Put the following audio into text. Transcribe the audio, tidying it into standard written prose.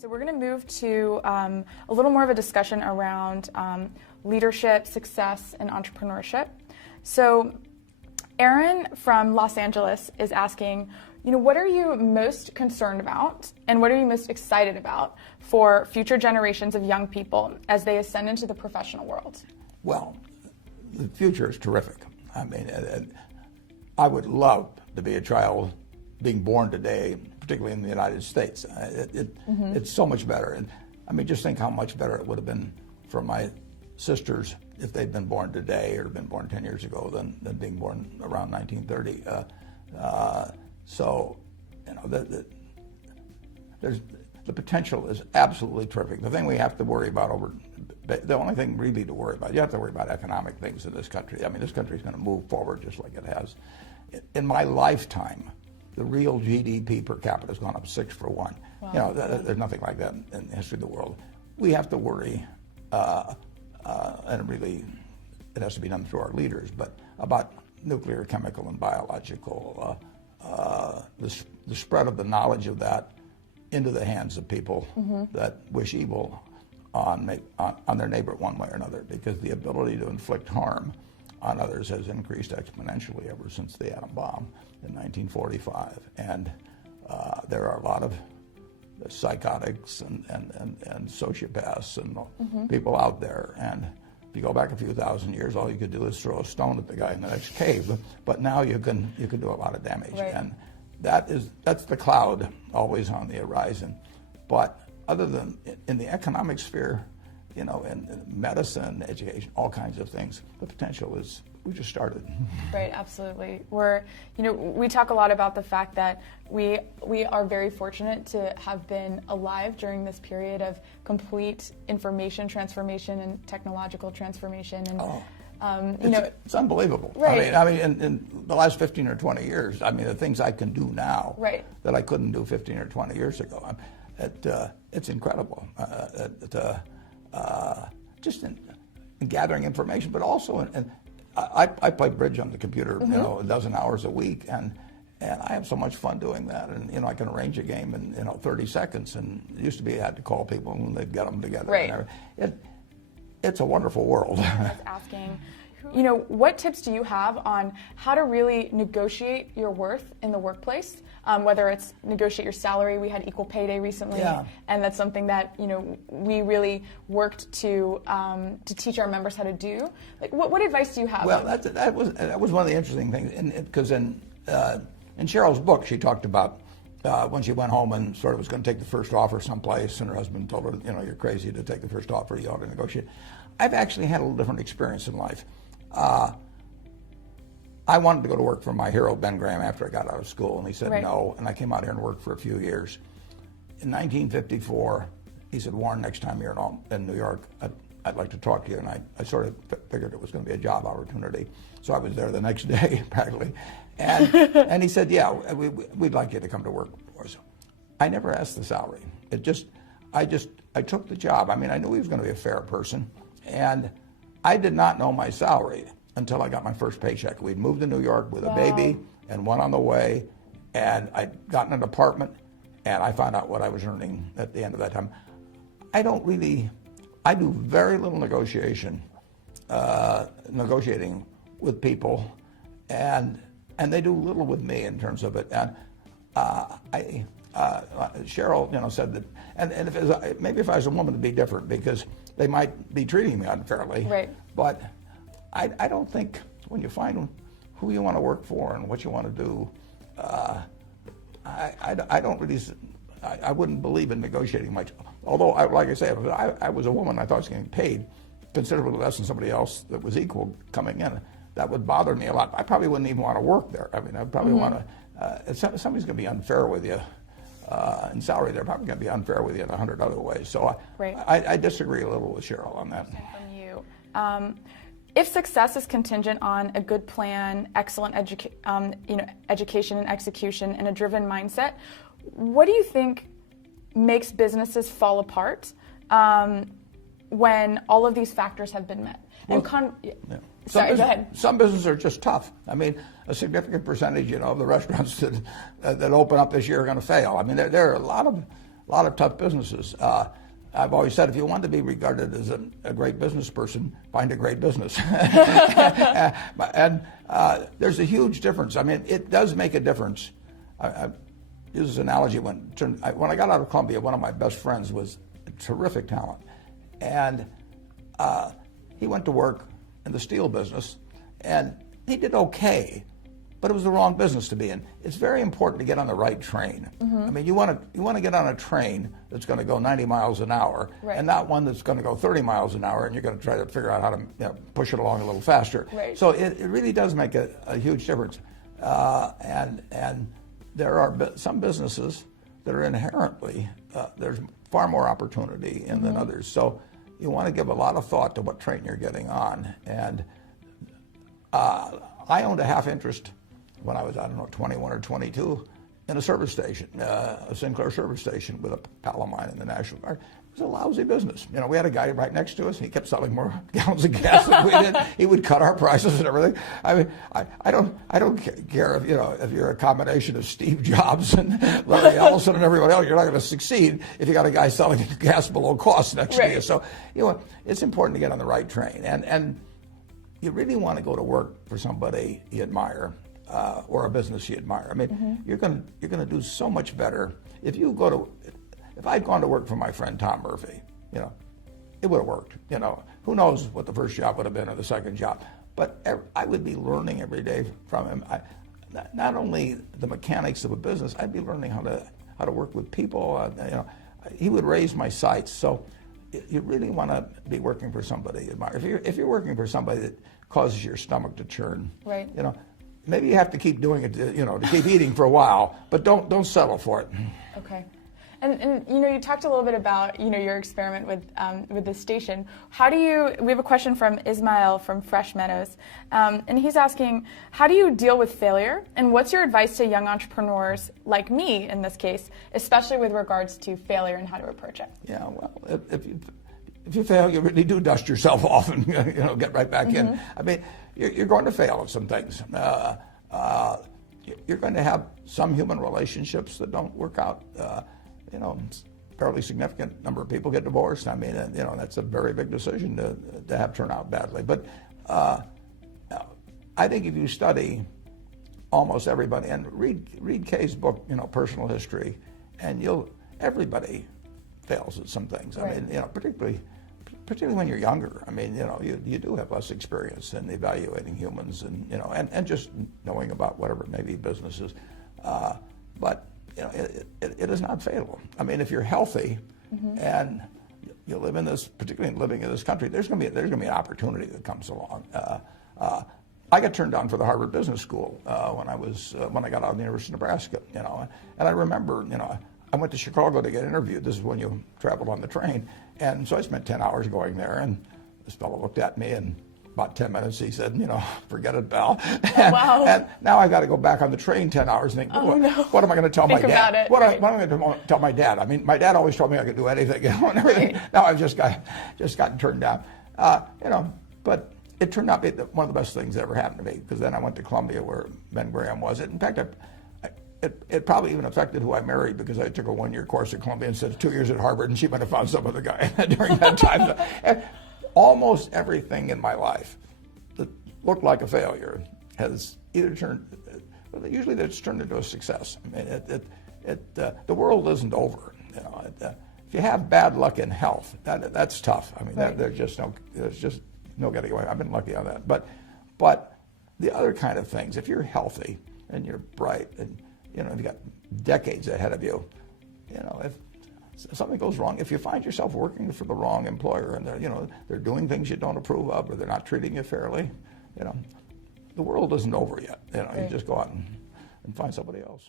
So we're going to move to a little more of a discussion around leadership, success, and entrepreneurship. So Aaron from Los Angeles is asking, what are you most concerned about and what are you most excited about for future generations of young people as they ascend into the professional world? Well, the future is terrific. I mean, I would love to be a child being born today, particularly in the United States. It's so much better. And I mean, just think how much better it would have been for my sisters if they'd been born today or been born 10 years ago than being born around 1930. So, the potential is absolutely terrific. The thing we have to worry about the only thing really to worry about, you have to worry about economic things in this country. I mean, this country is going to move forward just like it has. In my lifetime, the real GDP per capita has gone up 6 for 1. Wow. There's nothing like that in the history of the world. We have to worry, and really, it has to be done through our leaders, but about nuclear, chemical, and biological, the spread of the knowledge of that into the hands of people that wish evil on their neighbor one way or another, because the ability to inflict harm on others has increased exponentially ever since the atom bomb in 1945. And there are a lot of psychotics and sociopaths and people out there. And if you go back a few thousand years, all you could do is throw a stone at the guy in the next cave. But now you can do a lot of damage. Right. And that's the cloud always on the horizon. But other than in the economic sphere, in medicine, education, all kinds of things, the potential is, we just started. Right, absolutely. We talk a lot about the fact that we are very fortunate to have been alive during this period of complete information transformation and technological transformation. And it's unbelievable. Right. I mean, in the last 15 or 20 years, I mean, the things I can do now that I couldn't do 15 or 20 years ago, it's incredible. Just in gathering information, but also I play bridge on the computer, a dozen hours a week, and I have so much fun doing that. And I can arrange a game in 30 seconds. And it used to be I had to call people and they'd get them together. Right. It's a wonderful world. I was asking, what tips do you have on how to really negotiate your worth in the workplace? Whether it's negotiate your salary, we had Equal Pay Day recently, and that's something that we really worked to teach our members how to do. Like, what advice do you have? Well, that was one of the interesting things, because in Cheryl's book, she talked about when she went home and sort of was going to take the first offer someplace, and her husband told her, you're crazy to take the first offer, you ought to negotiate. I've actually had a little different experience in life. I wanted to go to work for my hero, Ben Graham, after I got out of school, and he said no, and I came out here and worked for a few years. In 1954, he said, Warren, next time you're in New York, I'd like to talk to you, and I sort of figured it was going to be a job opportunity, so I was there the next day, practically, and he said, yeah, we'd like you to come to work for us. I never asked the salary. I took the job. I mean, I knew he was going to be a fair person, and I did not know my salary until I got my first paycheck. We'd moved to New York with a baby and one on the way, and I'd gotten an apartment, and I found out what I was earning at the end of that time. I do very little negotiating with people, and they do little with me in terms of it. And Cheryl, said that, and maybe if I was a woman, it'd be different, because they might be treating me unfairly. Right. But I don't think when you find who you want to work for and what you want to do, I don't really, I wouldn't believe in negotiating much. Although, like I say, if I was a woman, I thought I was getting paid considerably less than somebody else that was equal coming in. That would bother me a lot. I probably wouldn't even want to work there. I mean, I'd probably want to, if somebody's going to be unfair with you in salary, they're probably going to be unfair with you in 100 other ways. So I disagree a little with Cheryl on that. From you. If success is contingent on a good plan, excellent education and execution, and a driven mindset, what do you think makes businesses fall apart when all of these factors have been met? Well, Sorry, go ahead. Some businesses are just tough. I mean, a significant percentage, of the restaurants that open up this year are going to fail. I mean, there are a lot lot of tough businesses. I've always said if you want to be regarded as a great business person, find a great business. And there's a huge difference. I mean, it does make a difference. I use this analogy when I got out of Columbia, one of my best friends was a terrific talent. And he went to work in the steel business, and he did okay, but it was the wrong business to be in. It's very important to get on the right train. I mean, you want to get on a train that's going to go 90 miles an hour, and not one that's going to go 30 miles an hour, and you're going to try to figure out how to push it along a little faster. So it really does make a huge difference. And there are some businesses that are inherently, there's far more opportunity in than others. So you want to give a lot of thought to what train you're getting on. And I owned a half interest when I was, 21 or 22, in a service station, a Sinclair service station with a pal of mine in the National Guard. It was a lousy business. We had a guy right next to us, and he kept selling more gallons of gas than we did. He would cut our prices and everything. I mean, I don't care if you're a combination of Steve Jobs and Larry Ellison and everybody else. You're not going to succeed if you got a guy selling gas below cost next to you. So it's important to get on the right train, and you really want to go to work for somebody you admire. Or a business you admire. I mean, you're going to do so much better if I'd gone to work for my friend Tom Murphy. It would have worked. Who knows what the first job would have been or the second job, but I would be learning every day from him. Not only the mechanics of a business, I'd be learning how to work with people. He would raise my sights. So you really want to be working for somebody you admire. If you're working for somebody that causes your stomach to churn, maybe you have to keep doing it, to keep eating for a while, but don't settle for it. Okay. And you talked a little bit about, your experiment with this station. We have a question from Ismail from Fresh Meadows, and he's asking, how do you deal with failure? And what's your advice to young entrepreneurs like me, in this case, especially with regards to failure and how to approach it? Yeah, well, if you fail, you really do dust yourself off and get right back in. I mean, you're going to fail at some things. You're going to have some human relationships that don't work out. Fairly significant number of people get divorced. I mean, that's a very big decision to have turn out badly. But I think if you study almost everybody and read Kay's book, Personal History, and everybody fails at some things. I mean, particularly when you're younger. I mean, you do have less experience in evaluating humans and just knowing about whatever it may be businesses. But it is not fatal. I mean, if you're healthy and you live in this, particularly living in this country, there's going to be an opportunity that comes along. I got turned down for the Harvard Business School when I got out of the University of Nebraska. And I remember, I went to Chicago to get interviewed. This is when you traveled on the train. And so I spent 10 hours going there, and this fellow looked at me, and about 10 minutes he said, forget it, pal. Oh, wow. And now I've got to go back on the train 10 hours and think, what am I going to tell my dad? What am I going to tell my dad? I mean, my dad always told me I could do anything, and everything. Now I've just gotten turned down. But it turned out to be one of the best things that ever happened to me, because then I went to Columbia where Ben Graham was. In fact, it probably even affected who I married, because I took a one-year course at Columbia instead of 2 years at Harvard, and she might have found some other guy during that time. And almost everything in my life that looked like a failure has either usually it's turned into a success. I mean, the world isn't over. If you have bad luck in health, that's tough. I mean, there's just no getting away. I've been lucky on that. But the other kind of things, if you're healthy and you're bright and you've got decades ahead of you, if something goes wrong, if you find yourself working for the wrong employer and they're doing things you don't approve of, or they're not treating you fairly, the world isn't over yet. You just go out and find somebody else.